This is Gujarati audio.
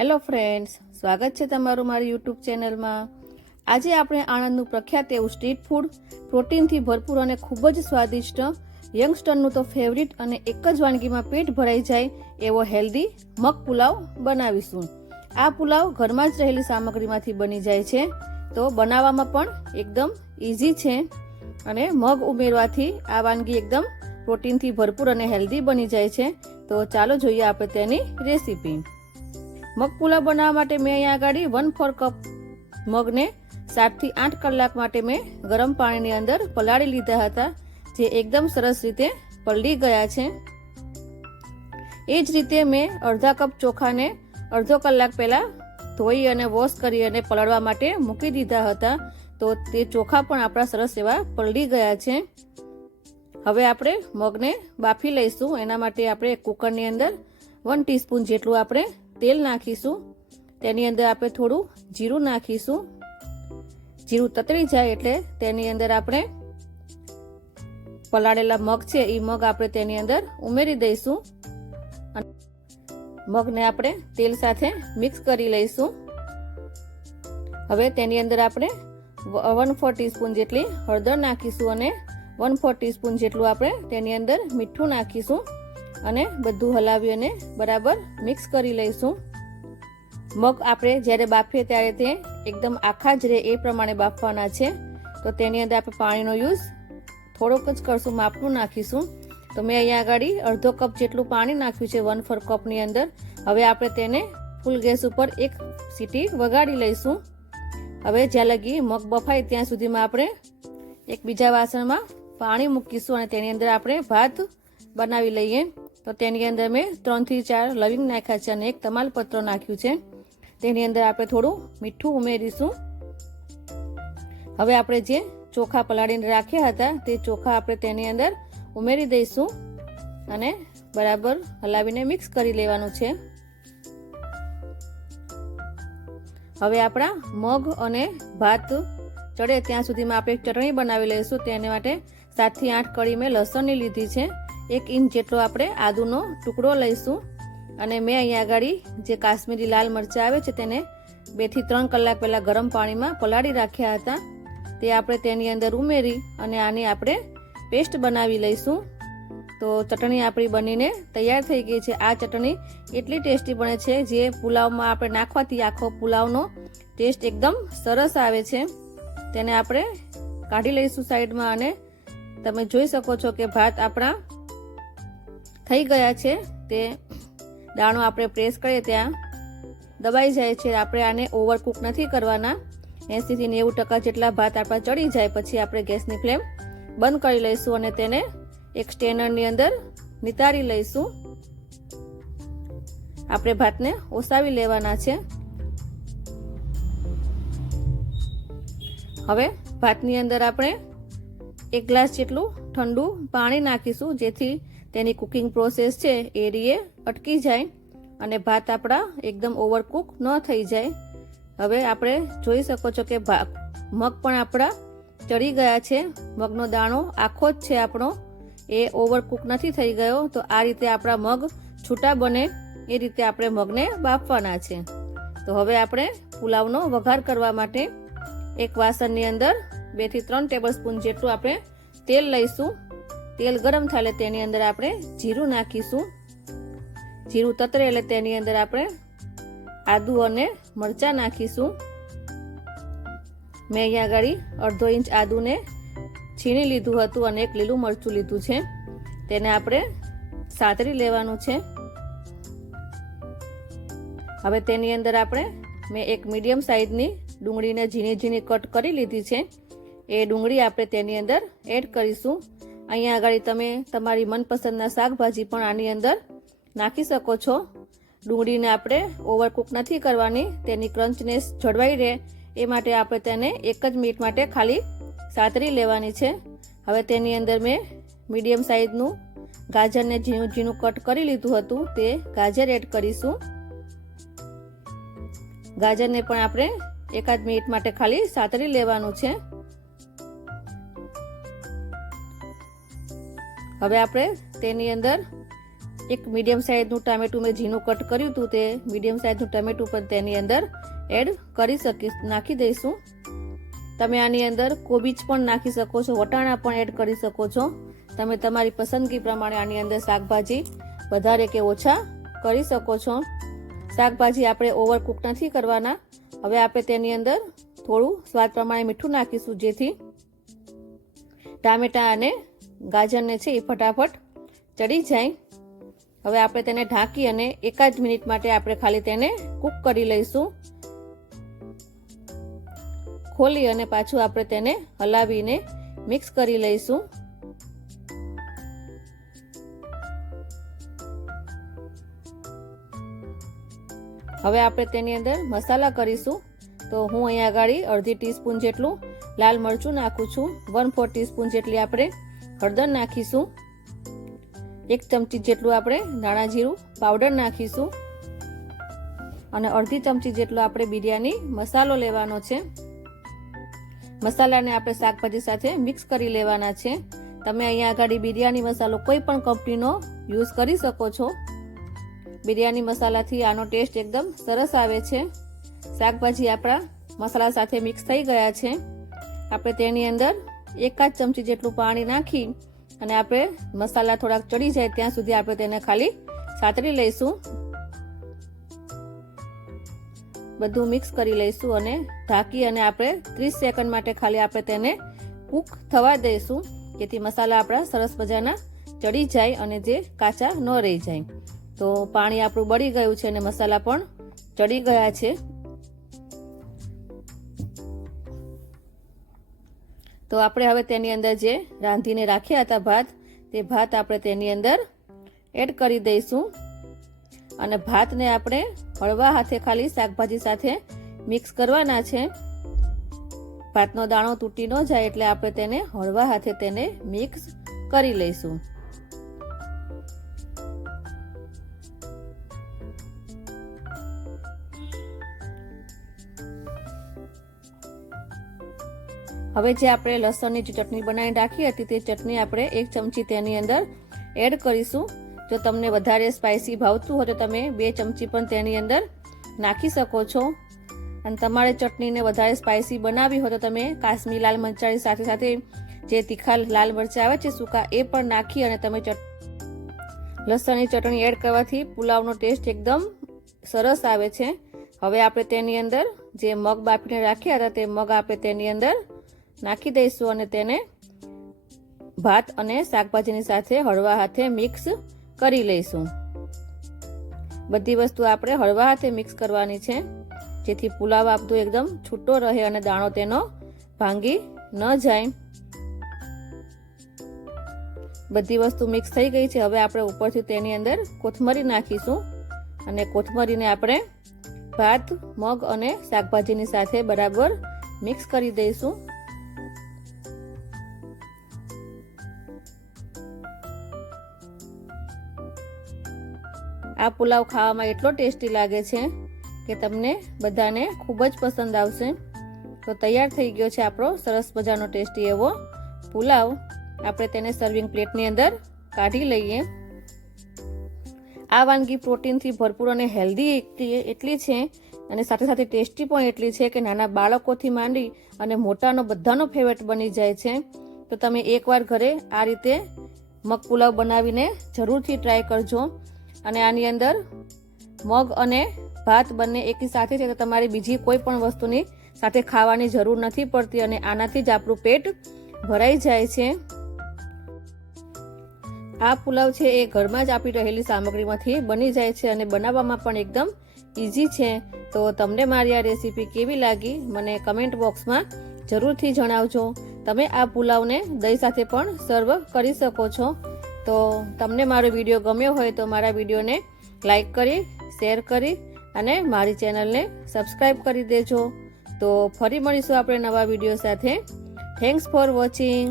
હેલો ફ્રેન્ડ્સ, સ્વાગત છે તમારું મારી યુટ્યુબ ચેનલમાં. આજે આપણે આણંદનું પ્રખ્યાત એવું સ્ટ્રીટ ફૂડ, પ્રોટીનથી ભરપૂર અને ખૂબ જ સ્વાદિષ્ટ, યંગસ્ટરનું તો ફેવરિટ અને એક જ વાનગીમાં પેટ ભરાઈ જાય એવો હેલ્ધી મગ પુલાવ બનાવીશું. આ પુલાવ ઘરમાં જ રહેલી સામગ્રીમાંથી બની જાય છે. તો બનાવવામાં પણ એકદમ ઇઝી છે અને મગ ઉમેરવાથી આ વાનગી એકદમ પ્રોટીનથી ભરપૂર અને હેલ્ધી બની જાય છે. તો ચાલો જોઈએ આપણે તેની રેસીપી મગ પુલાવ બનાવવા માટે મેં અહીંયા આગળ વન ફોર કપ મગને સાતથી આઠ કલાક માટે મેં ગરમ પાણીની અંદર પલાળી લીધા હતા, જે એકદમ સરસ રીતે પલળી ગયા છે. એ જ રીતે મેં અડધા કપ ચોખાને અડધો કલાક પહેલાં ધોઈ અને વોશ કરી અને પલાળવા માટે મૂકી દીધા હતા. તો તે ચોખા પણ આપણા સરસ એવા પલળી ગયા છે. હવે આપણે મગને બાફી લઈશું. એના માટે આપણે કુકરની અંદર વન ટીસ્પૂન જેટલું આપણે તેલ નાખીશું. તેની અંદર આપણે થોડું જીરું નાખીશું. જીરું તતરી જાય એટલે તેની અંદર આપણે પલાળેલા મગ છે એ મગ આપણે તેની અંદર ઉમેરી દઈશું. મગને આપણે તેલ સાથે મિક્સ કરી લઈશું. હવે તેની અંદર આપણે વન ફોર ટીસ્પૂન જેટલી હળદર નાખીશું અને વન ફોર ટીસ્પૂન જેટલું આપણે તેની અંદર મીઠું નાખીશું. અને બધું હલાવી અને બરાબર મિક્સ કરી લઈશું. મગ આપણે જ્યારે બાફીએ ત્યારે તે એકદમ આખા જ રહે એ પ્રમાણે બાફવાના છે. તો તેની અંદર આપણે પાણીનો યુઝ થોડોક જ કરશું, માપનું નાખીશું. તો મેં અહીંયા આગળ અડધો કપ જેટલું પાણી નાખ્યું છે વન ફોર કપની અંદર. હવે આપણે તેને ફૂલ ગેસ ઉપર એક સીટી વગાડી લઈશું. હવે જ્યાં લગી મગ બફાય ત્યાં સુધીમાં આપણે એક બીજા વાસણમાં પાણી મૂકીશું અને તેની અંદર આપણે ભાત બનાવી લઈએ. તો તેની અંદર મેં ત્રણથી ચાર લવિંગ નાખ્યા છે અને એક તમાલપત્ર નાખ્યું છે. તેની અંદર આપણે થોડું મીઠું ઉમેરીશું. હવે આપણે જે ચોખા પલાળીને રાખ્યા હતા, તે ચોખા આપણે તેની અંદર ઉમેરી દઈશું અને બરાબર હલાવીને મિક્સ કરી લેવાનું છે. હવે આપણા મગ અને ભાત ચડે ત્યાં સુધીમાં આપણે ચટણી બનાવી લઈશું. તેને માટે સાતથી આઠ કળી મેં લસણની લીધી છે. એક ઇંચ જેટલો આપણે આદુનો ટુકડો લઈશું. અને મેં અહીંયા આગળ જે કાશ્મીરી લાલ મરચાં આવે છે તેને બેથી ત્રણ કલાક પહેલાં ગરમ પાણીમાં પલાળી રાખ્યા હતા. તે આપણે તેની અંદર ઉમેરી અને આની આપણે પેસ્ટ બનાવી લઈશું. તો ચટણી આપણી બનીને તૈયાર થઈ ગઈ છે. આ ચટણી એટલી ટેસ્ટી બને છે જે પુલાવમાં આપણે નાખવાથી આખો પુલાવનો ટેસ્ટ એકદમ સરસ આવે છે. તેને આપણે કાઢી લઈશું સાઈડમાં અને તમે જોઈ શકો છો કે ભાત આપણા થઈ ગયા છે, તે દાણો આપણે પ્રેસ કરીએ ત્યાં. દબાઈ જાય છે, આપણે આને ઓવરકુક નથી કરવાના. એંસીથી નેવું ટકા જેટલા ભાત આપણા ચડી જાય, પછી આપણે ગેસની ફ્લેમ બંધ કરી લઈશું અને તેને એક સ્ટેનરની અંદર નિતારી લઈશું. આપણે ભાતને ઓસાવી લેવાના છે. હવે ભાતની અંદર આપણે એક ગ્લાસ જેટલું ઠંડુ પાણી નાખીશું, જેથી તેની કુકિંગ પ્રોસેસ છે એ રીએ અટકી જાય અને ભાત આપણા એકદમ ઓવરકુક ન થઈ જાય. હવે આપણે જોઈ શકો છો કે મગ પણ આપણા ચડી ગયા છે. મગનો દાણો આખો જ છે આપણો. એ ઓવરકુક નથી થઈ ગયો તો આ રીતે આપણા મગ છૂટા બને એ રીતે આપણે મગને બાફવાના છે. તો હવે આપણે પુલાવનો વઘાર કરવા માટે એક વાસણની અંદર બેથી ત્રણ ટેબલ સ્પૂન જેટલું આપણે તેલ લઈશું. તેલ ગરમ થાય તેની અંદર આપણે જીરું નાખીશું. જીરું તતરે એટલે તેની અંદર આપણે આદુ અને મરચાં નાખીશું. મેં અહીંયા આગળ અડધો ઇંચ આદુને છીણી લીધું હતું અને એક લીલું મરચું લીધું છે. તેને આપણે સાતરી લેવાનું છે. હવે તેની અંદર આપણે મેં એક મીડિયમ સાઇઝની ડુંગળીને ઝીણી ઝીણી કટ કરી લીધી છે. એ ડુંગળી આપણે તેની અંદર એડ કરીશું. અહીંયા આગળ તમે તમારી મનપસંદના શાકભાજી પણ આની અંદર નાખી શકો છો. ડુંગળીને આપણે ઓવરકુક નથી કરવાની, તેની ક્રંચનેસ જળવાઈ રહે, એ માટે આપણે તેને એક જ મિનિટ માટે ખાલી સાતરી લેવાની છે. હવે તેની અંદર મેં મીડિયમ સાઇઝનું ગાજરને ઝીણું ઝીણું કટ કરી લીધું હતું, તે ગાજર એડ કરીશું. ગાજરને પણ આપણે એકાદ મિનિટ માટે ખાલી સાતરી લેવાનું છે. હવે આપણે તેની અંદર એક મીડિયમ સાઇઝનું ટામેટું મેં ઝીણું કટ કર્યું હતું તે મીડિયમ સાઇઝનું ટામેટું પણ તેની અંદર એડ કરી શકીશ, નાખી દઈશું. તમે આની અંદર કોબીજ પણ નાખી શકો છો, વટાણા પણ એડ કરી શકો છો. તમે તમારી પસંદગી પ્રમાણે આની અંદર શાકભાજી વધારે કે ઓછા કરી શકો છો. શાકભાજી આપણે ઓવરકુક નથી કરવાના. હવે આપણે તેની અંદર થોડું સ્વાદ પ્રમાણે મીઠું નાખીશું, જેથી ટામેટા અને ગાજરને છે એ ફટાફટ ચડી જાય. હવે આપણે તેને ઢાંકી અને એકાદ મિનિટ માટે આપણે ખાલી તેને કૂક કરી લઈશું. ખોલી અને પાછું આપણે તેને હલાવીને મિક્સ કરી લઈશું. હવે આપણે તેની અંદર મસાલા કરીશું. તો હું અહીંયા આગળ અડધી ટીસ્પૂન જેટલું લાલ મરચું નાખું છું. વન ફોર ટીસ્પૂન જેટલી આપણે હળદર નાખીશું. એક ચમચી જેટલું આપણે ધાણા જીરું પાવડર નાખીશું. અને અડધી ચમચી જેટલો આપણે બિરયાની મસાલો લેવાનો છે. મસાલાને આપણે શાકભાજી સાથે મિક્સ કરી લેવાના છે. તમે અહીંયા આગળ બિરયાની મસાલો કોઈ પણ કંપનીનો યુઝ કરી શકો છો. બિરયાની મસાલાથી આનો ટેસ્ટ એકદમ સરસ આવે છે. શાકભાજી આપણા મસાલા સાથે મિક્સ થઈ ગયા છે. આપણે તેની અંદર એકાદ ચમચી જેટલું પાણી નાખી અને આપણે મસાલા થોડાક ચડી જાય ત્યાં સુધી આપણે તેને ખાલી સાતરી લઈશું. બધું મિક્સ કરી લઈશું અને ઢાંકી અને આપણે ત્રીસ સેકન્ડ માટે ખાલી આપણે તેને કૂક થવા દઈશું, જેથી મસાલા આપણા સરસ મજાના ચડી જાય અને જે કાચા ન રહી જાય. તો પાણી આપણું બળી ગયું છે અને મસાલા પણ ચડી ગયા છે. તો આપણે હવે તેની અંદર જે રાંધીને રાખ્યા હતા ભાત, તે ભાત આપણે તેની અંદર એડ કરી દઈશું. અને ભાતને આપણે હળવા હાથે ખાલી શાકભાજી સાથે મિક્સ કરવાના છે. ભાતનો દાણો તૂટી ન જાય એટલે આપણે તેને હળવા હાથે તેને મિક્સ કરી લઈશું. હવે જે આપણે લસણની જે ચટણી બનાવી રાખી હતી તે ચટણી આપણે એક ચમચી તેની અંદર એડ કરીશું. જો તમને વધારે સ્પાઇસી ભાવતું હોય તો તમે બે ચમચી પણ તેની અંદર નાખી શકો છો. અને તમારે ચટણીને વધારે સ્પાઇસી બનાવવી હોય તો તમે કાશ્મીરી લાલ મરચાંની સાથે સાથે જે તીખા લાલ મરચાં આવે છે સૂકા એ પણ નાખી અને તમે ચટ લસણની ચટણી એડ કરવાથી પુલાવનો ટેસ્ટ એકદમ સરસ આવે છે. હવે આપણે તેની અંદર જે મગ બાફીને રાખ્યા હતા તે મગ આપણે તેની અંદર નાખી દઈશું અને તેને ભાત અને શાકભાજીની સાથે હળવા હાથે મિક્સ કરી લઈશું. બધી વસ્તુ આપણે હળવા હાથે મિક્સ કરવાની છે. જેથી પુલાવ આપતો એકદમ છૂટો રહે અને દાણો તેનો ભાંગી ન જાય. બધી વસ્તુ મિક્સ થઈ ગઈ છે. હવે આપણે ઉપરથી તેની અંદર કોથમરી નાખીશું અને કોથમરીને આપણે ભાત, મગ અને શાકભાજીની સાથે બરાબર મિક્સ કરી દઈશું. આ પુલાવ ખાવામાં એટલો ટેસ્ટી લાગે છે કે તમને બધાને ખૂબ જ પસંદ આવશે. તો તૈયાર થઈ ગયો છે આપણો સરસ મજાનો ટેસ્ટી એવો પુલાવ. આપણે તેને સર્વિંગ પ્લેટની અંદર કાઢી લઈએ. આ વાનગી પ્રોટીનથી ભરપૂર અને હેલ્ધી એટલી છે અને સાથે સાથે ટેસ્ટી પણ એટલી છે કે નાના બાળકોથી માંડી અને મોટાનો બધાનો ફેવરેટ બની જાય છે. તો તમે એકવાર ઘરે આ રીતે મગ પુલાવ બનાવીને જરૂરથી ટ્રાય કરજો. અને આની અંદર મગ અને ભાત બંને એકી સાથે છે, તો તમારે બીજી કોઈ પણ વસ્તુની સાથે ખાવાની જરૂર નથી પડતી અને આનાથી જ આપણું પેટ ભરાઈ જાય છે. આ પુલાવ છે એ ઘરમાં જ આપી રહેલી સામગ્રીમાંથી બની જાય છે અને બનાવવામાં પણ એકદમ ઇઝી છે. તો તમને મારી આ રેસીપી કેવી લાગી, મને કમેન્ટ બોક્સમાં જરૂરથી જણાવજો. તમે આ પુલાવને દહીં સાથે પણ સર્વ કરી શકો છો. તો તમને મારો વીડિયો ગમ્યો હોય તો મારા વિડીયોને લાઈક કરી, શેર કરી અને મારી ચેનલને સબસ્ક્રાઈબ કરી દેજો. તો ફરી મળીશું આપણે નવા વીડિયો સાથે. Thanks for watching